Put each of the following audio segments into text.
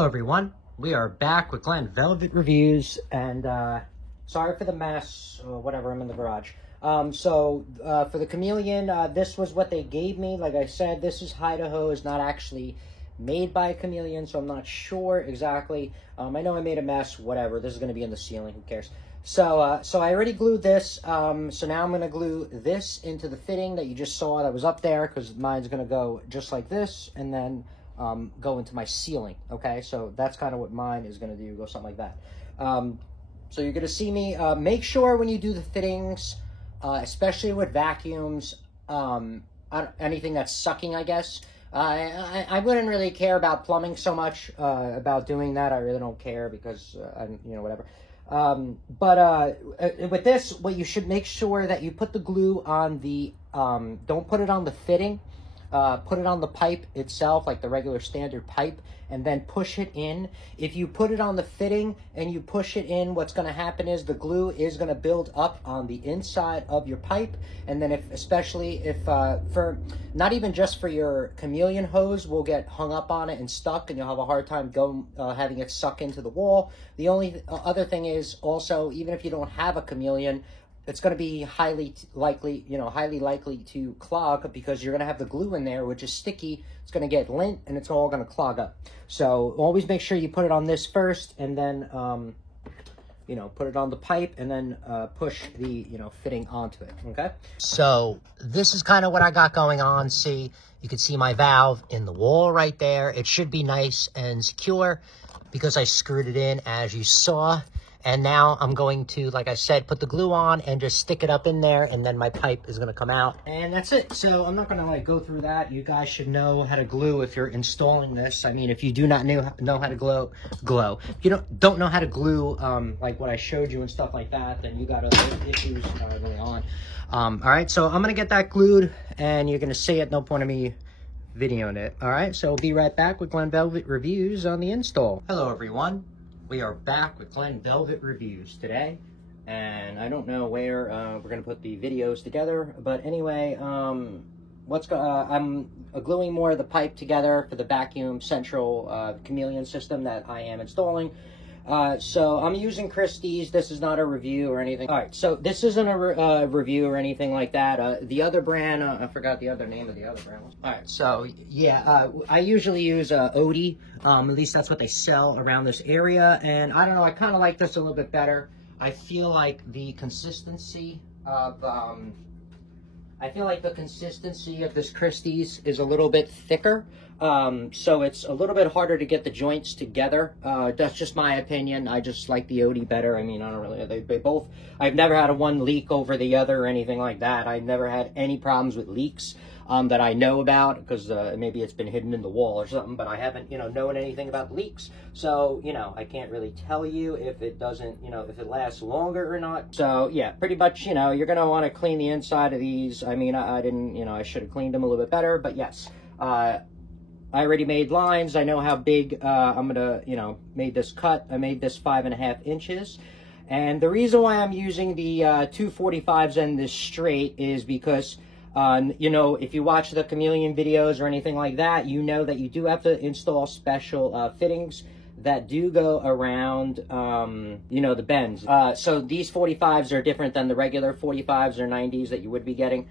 Hello everyone, we are back with Glen Velvet Reviews, and sorry for the mess, or whatever, I'm in the garage. For the Chameleon, this was what they gave me. Like I said, this is Idaho, is not actually made by Chameleon, so I'm not sure exactly. I know I made a mess, whatever, this is going to be in the ceiling, who cares. So I already glued this, so now I'm going to glue this into the fitting that you just saw that was up there, because mine's going to go just like this, and then go into my ceiling, okay? So that's kind of what mine is going to do, go something like that. So you're going to see me, make sure when you do the fittings, especially with vacuums, anything that's sucking, I guess. I wouldn't really care about plumbing so much, about doing that. I really don't care because, whatever. With this, what you should make sure that you put the glue on the, don't put it on the fitting. Put it on the pipe itself, like the regular standard pipe, and then push it in. If you put it on the fitting and you push it in, what's going to happen is the glue is going to build up on the inside of your pipe. And then especially if, not even just for your Chameleon hose, will get hung up on it and stuck, and you'll have a hard time having it suck into the wall. The only other thing is also, even if you don't have a Chameleon, it's going to be highly likely to clog, because you're going to have the glue in there, which is sticky. It's going to get lint, and it's all going to clog up. So always make sure you put it on this first, and then, put it on the pipe, and then push the, fitting onto it, okay? So this is kind of what I got going on. See, you can see my valve in the wall right there. It should be nice and secure because I screwed it in, as you saw. And now I'm going to, like I said, put the glue on and just stick it up in there, and then my pipe is going to come out. And that's it. So I'm not going to, go through that. You guys should know how to glue if you're installing this. I mean, if you do not know how to glue. If you don't know how to glue, like what I showed you and stuff like that, then you got other issues going on. All right, so I'm going to get that glued, and you're going to see it. No point in me videoing it. All right, so we'll be right back with Glen Velvet Reviews on the install. Hello, everyone. We are back with Glen Velvet Reviews today, and I don't know where we're going to put the videos together, but anyway, I'm gluing more of the pipe together for the vacuum central Chameleon system that I am installing. So I'm using Christie's. This is not a review or anything. All right, so this isn't a review or anything like that. The other brand, I forgot the other name of the other brand. All right, so yeah, I usually use Odie. At least that's what they sell around this area. And I don't know, I kind of like this a little bit better. I feel like the consistency of this Christie's is a little bit thicker. So it's a little bit harder to get the joints together. That's just my opinion. I just like the Odie better. I mean, I don't really, they both, I've never had one leak over the other or anything like that. I've never had any problems with leaks, that I know about, because, maybe it's been hidden in the wall or something, but I haven't, known anything about leaks. So, I can't really tell you if it doesn't, if it lasts longer or not. So, yeah, pretty much, you're going to want to clean the inside of these. I mean, I didn't, I should have cleaned them a little bit better, but yes, I already made lines. I know how big I'm gonna, made this cut. I made this 5.5 inches. And the reason why I'm using the 245s and this straight is because, if you watch the Chameleon videos or anything like that, you know that you do have to install special fittings that do go around, the bends. So these 45s are different than the regular 45s or 90s that you would be getting.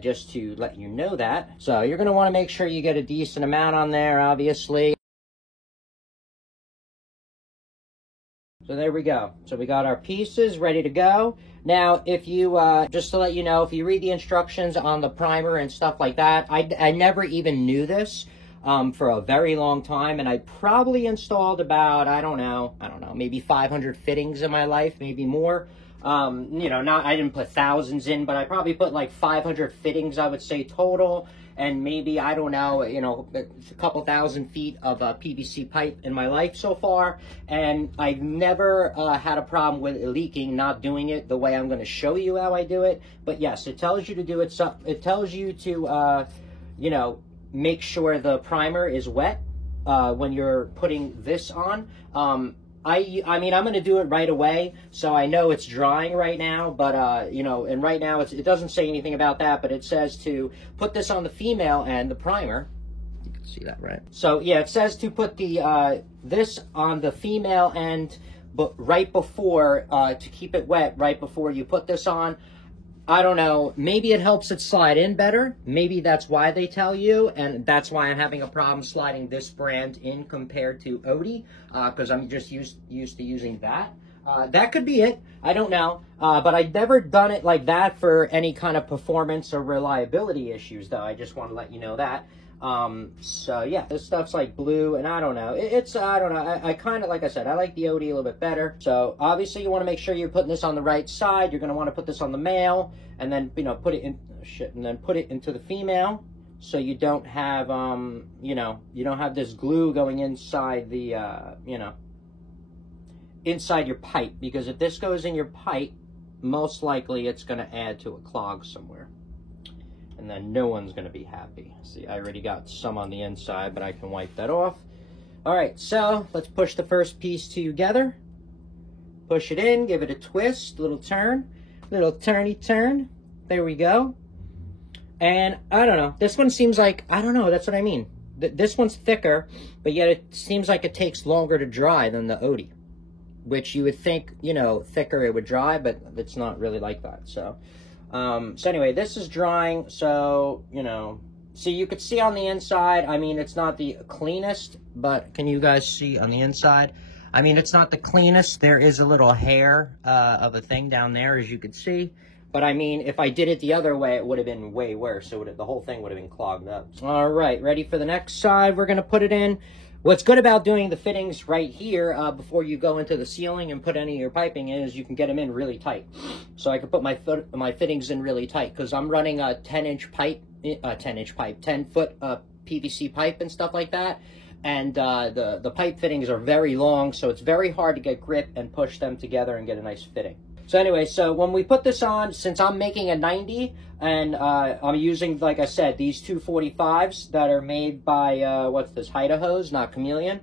Just to let you know that. So you're going to want to make sure you get a decent amount on there, obviously. So there we go. So we got our pieces ready to go. Now, if you, just to let you know, if you read the instructions on the primer and stuff like that, I never even knew this for a very long time, and I probably installed about, I don't know, maybe 500 fittings in my life, maybe more. I didn't put thousands in, but I probably put like 500 fittings, I would say, total. And maybe, I don't know, a couple thousand feet of PVC pipe in my life so far. And I've never had a problem with it leaking, not doing it the way I'm going to show you how I do it. But yes, it tells you to do it. So it tells you to, make sure the primer is wet when you're putting this on. I mean, I'm going to do it right away, so I know it's drying right now, but, and right now it doesn't say anything about that, but it says to put this on the female end, the primer, See that, right? So yeah, it says to put the this on the female end, but right before, to keep it wet right before you put this on. I don't know, maybe it helps it slide in better. Maybe that's why they tell you, and that's why I'm having a problem sliding this brand in compared to Odie, because I'm just used to using that. That could be it. I don't know. But I've never done it like that for any kind of performance or reliability issues, though. I just want to let you know that. So yeah, this stuff's like blue, and I don't know. I don't know. I kind of, like I said, I like the Odie a little bit better. So obviously you want to make sure you're putting this on the right side. You're going to want to put this on the male, and then, you know, put it in, and then put it into the female. So you don't have, you know, you don't have this glue going inside the, you know, inside your pipe. Because if this goes in your pipe, most likely it's going to add to a clog somewhere. And then no one's going to be happy. See, I already got some on the inside, but I can wipe that off. All right, so let's push the first piece together. Push it in, give it a twist, little turn, little turny turn. There we go. And I don't know, this one seems like, I don't know, that's what I mean. This one's thicker, but yet it seems like it takes longer to dry than the Odie, which you would think, you know, thicker it would dry, but it's not really like that, so. So anyway, this is drying, so, you know, see, you could see on the inside, I mean, it's not the cleanest, but can you guys see on the inside? I mean, it's not the cleanest. There is a little hair of a thing down there, as you could see. But I mean, if I did it the other way, it would have been way worse. So the whole thing would have been clogged up. All right, ready for the next side? We're going to put it in. What's good about doing the fittings right here before you go into the ceiling and put any of your piping in is you can get them in really tight. So I can put my fittings in really tight because I'm running a 10-foot PVC pipe and stuff like that. And the pipe fittings are very long, so it's very hard to get grip and push them together and get a nice fitting. So anyway, so when we put this on, since I'm making a 90, and I'm using, like I said, these 245s that are made by, what's this, Hydahose, not Chameleon.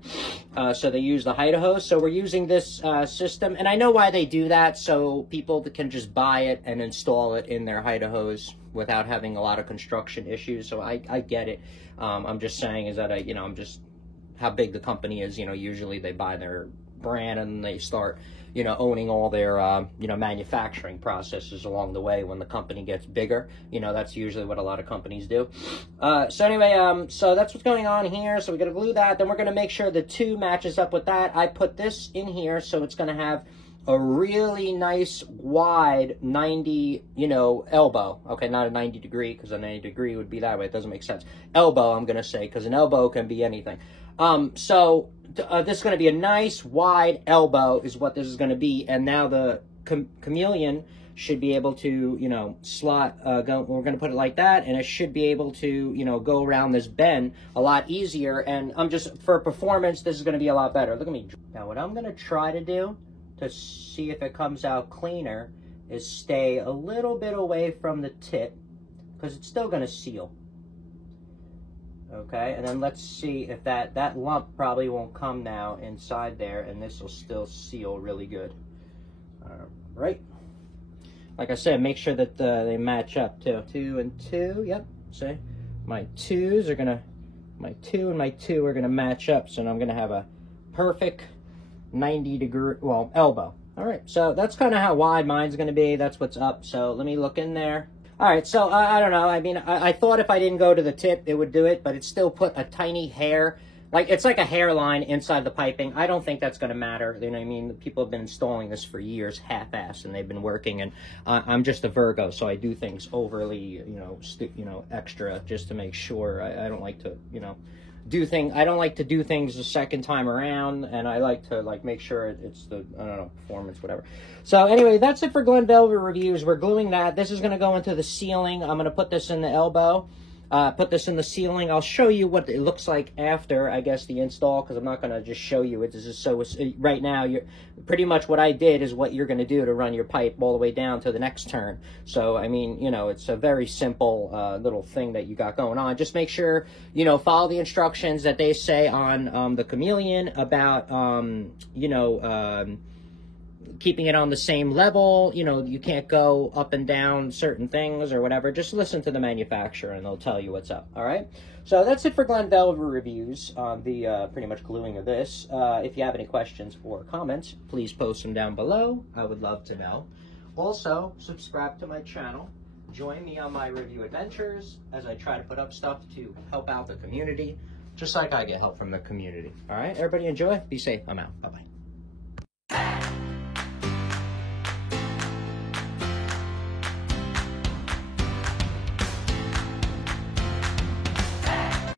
So they use the Hydahose. So we're using this system, and I know why they do that, so people can just buy it and install it in their Hydahose without having a lot of construction issues. So I get it. I'm just saying is that, you know, I'm just how big the company is. You know, usually they buy their brand and they start, you know, owning all their, you know, manufacturing processes along the way when the company gets bigger. You know, that's usually what a lot of companies do. So anyway, so that's what's going on here. So we're going to glue that. Then we're going to make sure the 2 matches up with that. I put this in here, so it's going to have a really nice wide 90, you know, elbow. Okay, not a 90 degree, because a 90 degree would be that way. It doesn't make sense. Elbow, I'm going to say, because an elbow can be anything. So this is going to be a nice wide elbow is what this is going to be. And now the Chameleon should be able to, you know, slot, we're going to put it like that, and it should be able to, you know, go around this bend a lot easier. And I'm just, for performance, this is going to be a lot better. Look at me. Now, what I'm going to try to do to see if it comes out cleaner is stay a little bit away from the tip, because it's still going to seal. Okay, and then let's see if that lump probably won't come now inside there, and this will still seal really good. All right. Like I said, make sure that they match up too. 2 and 2, yep. See, my 2s are gonna, my 2 and my 2 are gonna match up, so I'm gonna have a perfect 90 degree, well, elbow. All right, so that's kind of how wide mine's gonna be. That's what's up. So let me look in there. All right, so I don't know. I mean, I thought if I didn't go to the tip, it would do it, but it still put a tiny hair. Like, it's like a hairline inside the piping. I don't think that's going to matter. You know what I mean? People have been installing this for years, half-assed, and they've been working. And I'm just a Virgo, so I do things overly, you know, extra just to make sure. I don't like to, you know, I don't like to do things the second time around, and I like to, like, make sure it's the, I don't know, performance, whatever. So anyway, that's it for Glen Velvet Reviews. We're gluing that. This is going to go into the ceiling. I'm going to put this in the elbow, put this in the ceiling. I'll show you what it looks like after, I guess, the install, because I'm not going to just show you it. This is so, right now, you're pretty much what I did is what you're going to do to run your pipe all the way down to the next turn. So, I mean, you know, it's a very simple little thing that you got going on. Just make sure, you know, follow the instructions that they say on the Chameleon about, you know, keeping it on the same level. You know, you can't go up and down certain things or whatever. Just listen to the manufacturer and they'll tell you what's up, all right? So that's it for Glenvelver reviews on the pretty much gluing of this. If you have any questions or comments, please post them down below. I would love to know. Also, subscribe to my channel. Join me on my review adventures as I try to put up stuff to help out the community, just like I get help from the community. All right, everybody enjoy. Be safe. I'm out. Bye-bye.